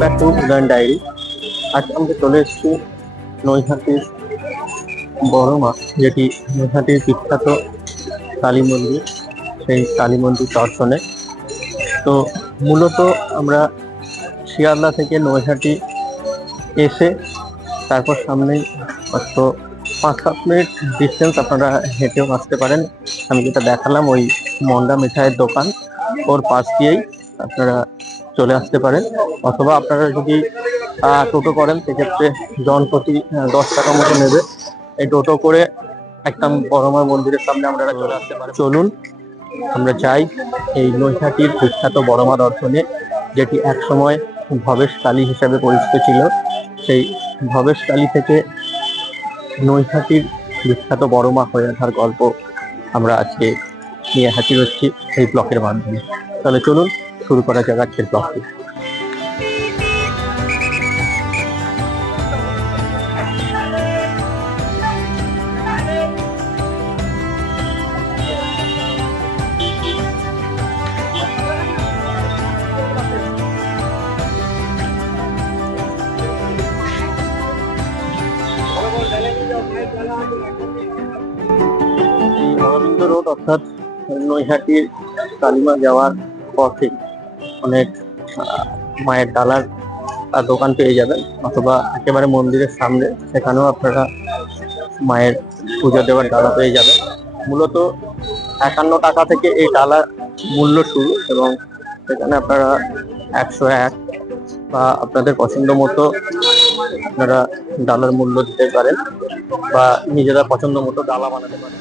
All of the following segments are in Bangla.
ব্যাক টু উদান ডায়েরি আজকে আমরা চলে এসেছি নৈহাটির বড়মা, যেটি নৈহাটির বিখ্যাত কালী মন্দির, সেই কালী মন্দির দর্শনে। তো মূলত আমরা শিয়ালদা থেকে নৈহাটি এসে তারপর সামনেই মাত্র পাঁচ সাত মিনিট ডিস্টেন্স আপনারা হেঁটেও আসতে পারেন। আমি যেটা দেখালাম, ওই মন্ডা মিঠাইয়ের দোকান। ওর পাশ দিয়েই আপনারা চলে আসতে পারেন। অথবা আপনারা যদি টোটো করেন, সেক্ষেত্রে জন প্রতি দশ টাকা মতো নেবে। এই টোটো করে একদম বড়মার মন্দিরের সামনে আপনারা চলে আসতে পারেন। চলুন, আমরা যাই এই নৈহাটির বিখ্যাত বড়মা দর্শনে, যেটি একসময় ভবেশ কালী হিসাবে পরিচিত ছিল। সেই ভবেশ কালী থেকে নৈহাটির বিখ্যাত বড়মা হয়ে ওঠার গল্প আমরা আজকে নিয়ে হাজির হচ্ছি এই ব্লকের মাধ্যমে। তাহলে চলুন শুরু করা যাক আজকের ব্লগটি অরবিন্দ রোড অর্থাৎ নৈহাটির কালিমা যাওয়ার পথে। অনেক মায়ের ডালার দোকান পেয়ে যাবেন অথবা একেবারে মন্দিরের সামনে। সেখানেও আপনারা মায়ের পুজো দেওয়ার ডালা পেয়ে যাবেন। মূলত একান্ন টাকা থেকে এই ডালার মূল্য শুরু এবং সেখানে আপনারা একশো এক বা আপনাদের পছন্দ মতো আপনারা ডালার মূল্য দিতে পারেন বা নিজেরা পছন্দ মতো ডালা বানাতে পারেন।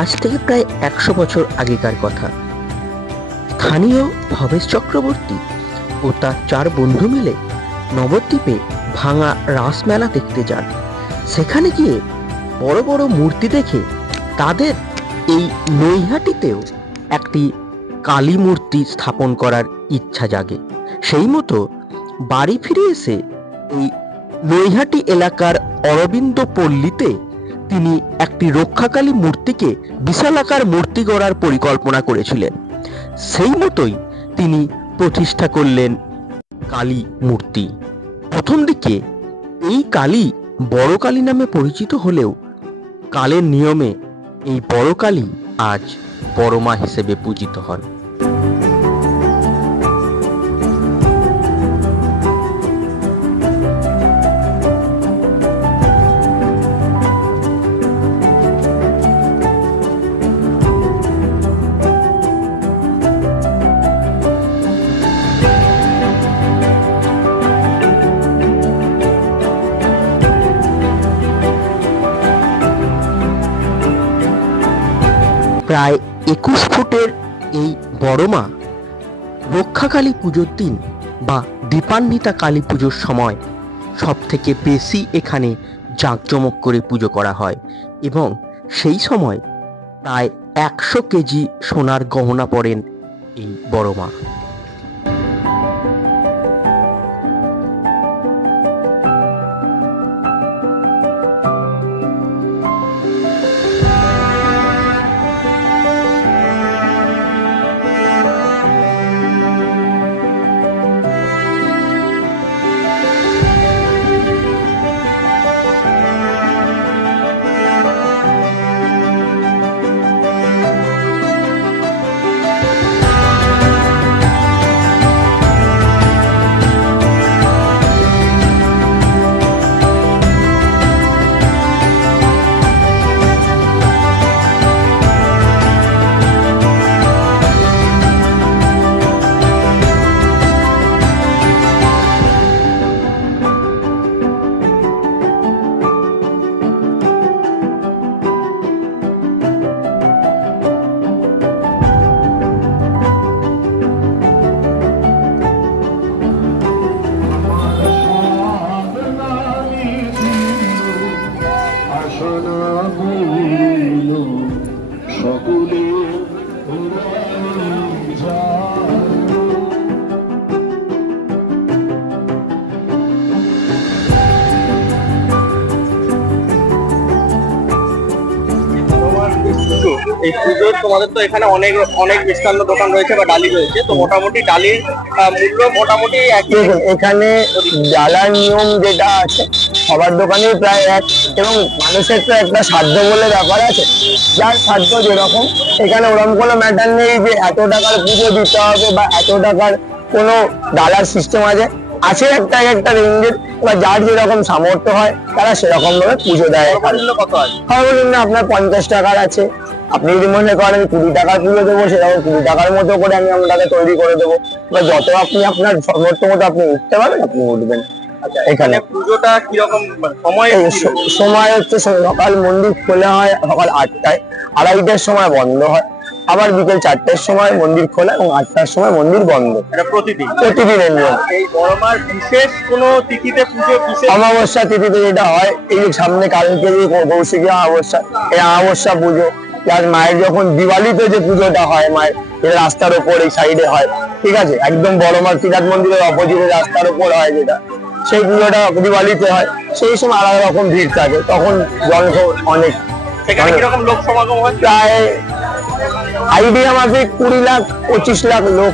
আজ থেকে প্রায় একশো বছর আগেকার কথা। স্থানীয় ভবেশ চক্রবর্তী ও তার চার বন্ধু মিলে নবদ্বীপে ভাঙা রাসমেলা দেখতে যান। সেখানে গিয়ে বড় বড় মূর্তি দেখে তাদের এই নৈহাটিতেও একটি কালী মূর্তি স্থাপন করার ইচ্ছা জাগে। সেই মতো বাড়ি ফিরে এসে এই নৈহাটি এলাকার অরবিন্দ পল্লীতে তিনি একটি রক্ষাকালী মূর্তিকে বিশালাকার মূর্তি গড়ার পরিকল্পনা করেছিলেন। সেই মতোই তিনি প্রতিষ্ঠা করলেন কালী মূর্তি। প্রথম দিকে এই কালী বড় কালী নামে পরিচিত হলেও কালের নিয়মে এই বড় কালী আজ বড়মা হিসেবে পূজিত হন। প্রায় একুশ ফুটের এই বড় মা রক্ষাকালী পুজোর দিন বা দীপান্বিতা কালী পুজোর সময় সব থেকে বেশি এখানে জাঁকজমক করে পুজো করা হয় এবং সেই সময় প্রায় একশো কেজি সোনার গহনা পড়েন এই বড়মা এই পুজোর তোমাদের তো এখানে অনেক অনেক মিষ্টান্ন দোকান রয়েছে বা ডালি রয়েছে। তো মোটামুটি ডালির মূল্য মোটামুটি দেখুন এখানে জ্বালার নিয়ম যেটা আছে সবার দোকানেই প্রায় এক এবং মানুষের তো একটা সাধ্য বলে ব্যাপার আছে। যার সাধ্য যেরকম এখানে ওরকম কোনো ম্যাটার নেই যে এত টাকার পুজো দিতে হবে বা এত টাকার কোনো ডালার সিস্টেম আছে। আছে একটা এক একটা রেঞ্জের বা যার যেরকম সামর্থ্য হয় তারা সেরকম ভাবে পুজো দেয় সর্বনিম্ন আপনার পঞ্চাশ টাকার আছে। আপনি যদি মনে করেন আমি কুড়ি টাকা পুজো দেবো সেরকম কুড়ি টাকার মতো করে আমি আপনাকে তৈরি করে দেবো। বা যত আপনি আপনার সামর্থ্য মতো আপনি উঠতে পারবেন আপনি উঠবেন। এখানে। এখানে পুজোটা কীরকম সময় সময় হচ্ছে সকাল মন্দির খোলা হয় সকাল আটটায় আড়াইটার সময় বন্ধ হয়। আবার বিকেল চারটের সময় মন্দির খোলা এবং আটটার সময় মন্দির বন্ধ। প্রতিদিন? প্রতিদিনের নিয়ম। বিশেষ কোনো তিথিতে পুজো অমাবস্যা তিথিতে যেটা হয় এই সামনে কালকে যে কৌশিকী অমাবস্যা এই অমাবস্যা পুজো। প্লাস মায়ের যখন দিওয়ালিতে যে পুজোটা হয় মায়ের এটা রাস্তার ওপর এই সাইডে হয় ঠিক আছে? একদম বড় মার ত্রিনাথ মন্দিরের অপোজিটে রাস্তার ওপর হয় যেটা। সেই পুজোটা দিওয়ালিতে হয় সেই সময় আলাদা রকম ভিড় থাকে। তখন জনসংখ্যা অনেক প্রায় আইডিয়া মাফিক কুড়ি লাখ পঁচিশ লাখ লোক।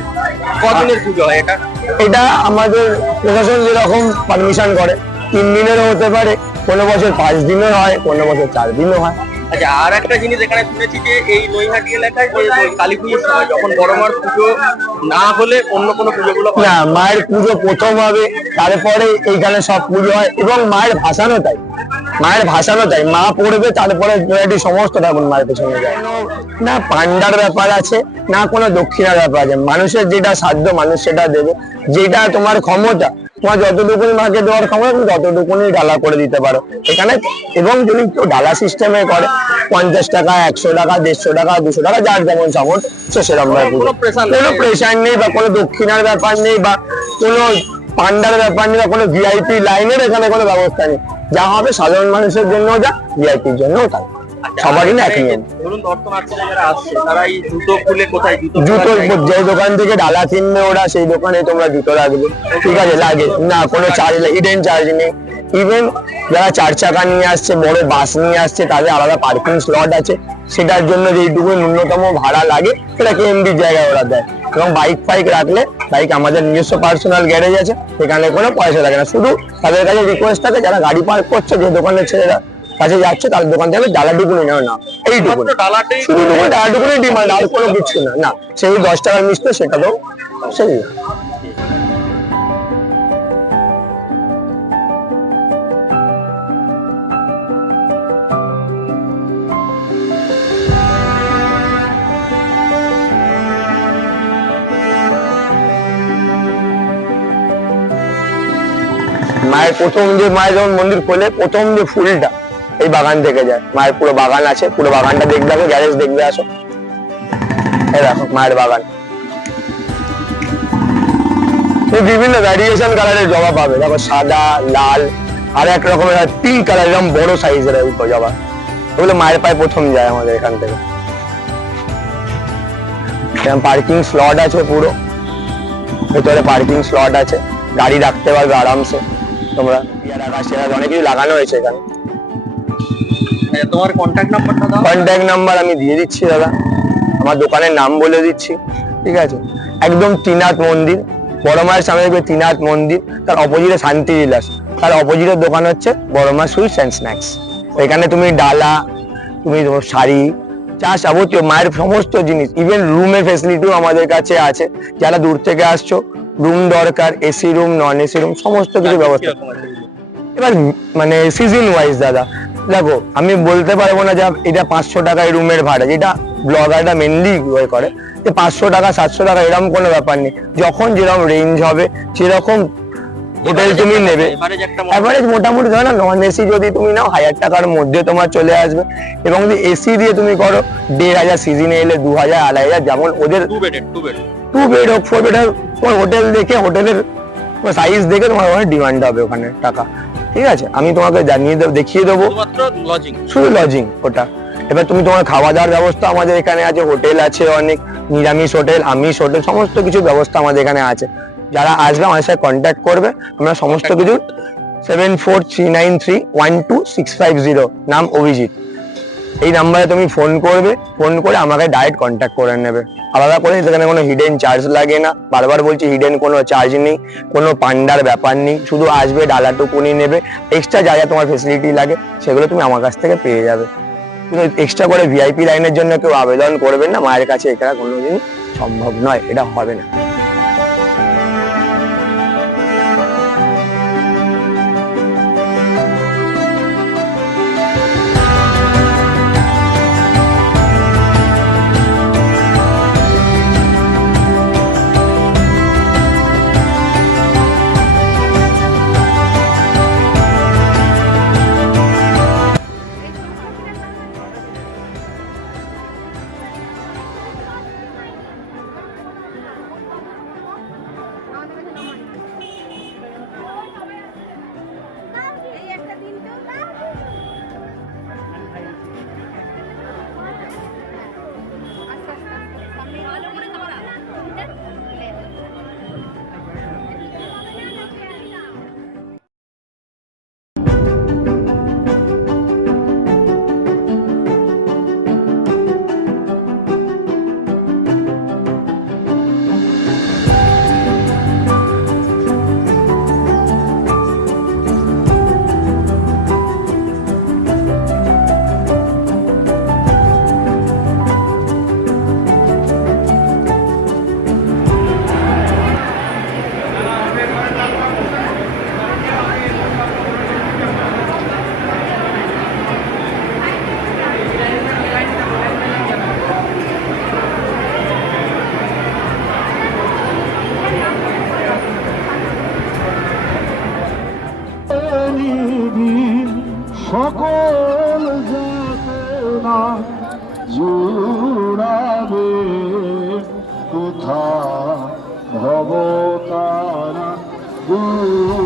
কদিনের পুজো হয় এটা? এটা আমাদের প্রশাসন যেরকম পারমিশন করে তিন দিনেরও হতে পারে কোনো বছর পাঁচ দিনও হয় কোনো বছর চার দিনও হয়। আচ্ছা আর একটা জিনিস এখানে শুনেছি যে এই নৈহাটি এলাকায় কালী পুজোর সময় যখন বড়মার পুজো না হলে অন্য কোনো পুজোগুলো না, মায়ের পুজো প্রথম হবে, তারপরে এইখানে সব পুজো হয়, এবং মায়ের ভাসানো তাই। মায়ের ভাসানো তাই। মা পড়বে, তারপরে সমস্ত ঠাকুর মায়ের পেছনে যায়। না পান্ডার ব্যাপার আছে, না কোনো দক্ষিণার ব্যাপার আছে। মানুষের যেটা সাধ্য, মানুষ সেটা দেবে। যেটা তোমার ক্ষমতা তোমার যতটুকুনি মাকে দেওয়ার ক্ষমতা তুমি ততটুকুনি ডালা করে দিতে পারো। এখানে এবং যদি কেউ ডালা সিস্টেমে করে পঞ্চাশ টাকা একশো টাকা দেড়শো টাকা দুশো টাকা যার যেমন সামর্থ্য সে সেরকম কোনো। প্রেশার নেই। বা কোনো দক্ষিণার ব্যাপার নেই বা কোনো পান্ডার ব্যাপার নেই বা কোনো ভিআইপি লাইনের এখানে কোনো ব্যবস্থা নেই। যা হবে সাধারণ মানুষের জন্য যা ভিআইপির জন্য তাই। সবারই না একই নিয়ম ধরুন যারা আসছে তারা এই জুতো খুলে কোথায় জুতো যে দোকান থেকে ডালা কিনবে ওরা সেই দোকানে তোমরা জুতো রাখবে। ঠিক আছে লাগে। না কোনো চার্জ হিডেন চার্জ নেই। ইভেন যারা চার চাকা নিয়ে আসছে বড় বাস নিয়ে আসছে তাদের আলাদা পার্কিং স্লট আছে। সেটার জন্য যেইটুকু ন্যূনতম ভাড়া লাগে সেটা কেএমডির জায়গায় ওরা দেয়। এবং বাইক ফাইক রাখলে বাইক আমাদের নিজস্ব পার্সোনাল গ্যারেজ আছে সেখানে কোনো পয়সা লাগে না। শুধু তাদের কাছে রিকোয়েস্ট থাকে যারা গাড়ি পার্ক করছে যে দোকানের ছেলেরা কাছে যাচ্ছে তাদের দোকান থেকে ডালাটুকুনি নেওয়া না এইটুকু শুধু তোমার ডালাটুকুনি ডিমান্ড আর কোনো কিছু না। না সেই দশ টাকার মিষ্টি সেটা তো সেই। মায়ের প্রথম যে মায়ের যখন মন্দির খোলে প্রথম যে ফুলটা এই বাগান থেকে যায়। মায়ের পুরো বাগান আছে, পুরো বাগানটা দেখবে আসো গ্যারেজ দেখবে, আসো। এই দেখো, মায়ের বাগান। বিভিন্ন ভ্যারিয়েশন কালারের জবা পাবে। দেখো সাদা, লাল, আর এক রকমের পিঙ্ক কালার এরকম বড় সাইজের জবা। ওগুলো মায়ের পায়ে প্রথম যায় আমাদের এখান থেকে। পার্কিং স্লট আছে পুরো। ভেতরে পার্কিং স্লট আছে। গাড়ি রাখতে পারবে আরামসে। তোমরা অনেক কিছু লাগানো হয়েছে এখানে। আচ্ছা, তোমার কন্ট্যাক্ট নাম্বারটা দাও। কন্ট্যাক্ট নাম্বার আমি দিয়ে দিচ্ছি দাদা। আমার দোকানের নাম বলে দিচ্ছি ঠিক আছে? একদম ত্রিনাথ মন্দির বড় মায়ের সামনে দেখবে ত্রিনাথ মন্দির তার অপোজিটে শান্তি বিলাস। তার অপোজিটের দোকান হচ্ছে বড় মা সুইটস অ্যান্ড স্ন্যাক্স। এখানে তুমি ডালা তুমি শাড়ি যা যাবতীয় মায়ের সমস্ত জিনিস ইভেন রুমের ফেসিলিটিও আমাদের কাছে আছে। যারা দূর থেকে আসছো রুম দরকার AC room non AC room সমস্ত কিছু ব্যবস্থা। কীরকম এবার মানে সিজন ওয়াইজ দাদা দেখো আমি বলতে পারব না যে এটা পাঁচশো টাকা টাকায় রুমের ভাড়া যেটা ব্লগারটা মেনলি ইয়ে করে যে পাঁচশো টাকা সাতশো টাকা এরকম কোনো ব্যাপার নেই। যখন যেরকম রেঞ্জ হবে সেরকম হোটেল তুমি নেবে। অ্যাভারেজ মোটামুটি ধরো না নন এসি যদি তুমি নাও হাজার টাকার মধ্যে তোমার চলে আসবে। এবং যদি এসি দিয়ে তুমি করো দেড় হাজার সিজনে এলে দু হাজার আড়াই হাজার যেমন ওদের two bedded, টু বেড হোক ফোর বেড হোক তোমার হোটেল দেখে হোটেলের সাইজ দেখে তোমার ওখানে ডিমান্ড হবে ওখানে টাকা। ঠিক আছে? আমি তোমাকে জানিয়ে দেবো দেখিয়ে দেবো। শুধু লজিং ওটা। এবার তুমি তোমার খাওয়া দাওয়ার ব্যবস্থা আমাদের এখানে আছে হোটেল আছে অনেক নিরামিষ হোটেল আমিষ হোটেল সমস্ত কিছু ব্যবস্থা আমাদের এখানে আছে। যারা আসবে আমাদের সাথে কন্ট্যাক্ট করবে আমরা সমস্ত কিছু seven four three nine three one two six five zero নাম অভিজিৎ। এই নাম্বারে তুমি ফোন করবে ফোন করে আমাকে ডাইরেক্ট কন্ট্যাক্ট করে নেবে। আলাদা করে সেখানে কোনো হিডেন চার্জ লাগে না। বারবার বলছি হিডেন কোনো চার্জ নেই, কোনো পান্ডার ব্যাপার নেই। শুধু আসবে ডালাটুকুনি নেবে। এক্সট্রা যা যা তোমার ফেসিলিটি লাগে, সেগুলো তুমি আমার কাছ থেকে পেয়ে যাবে। কিন্তু এক্সট্রা করে ভিআইপি লাইনের জন্য কেউ আবেদন করবেন না, মায়ের কাছে এটা কোনো দিন সম্ভব নয়, এটা হবে না। সকল না জুড়াবে কোথা ভবতারা দূর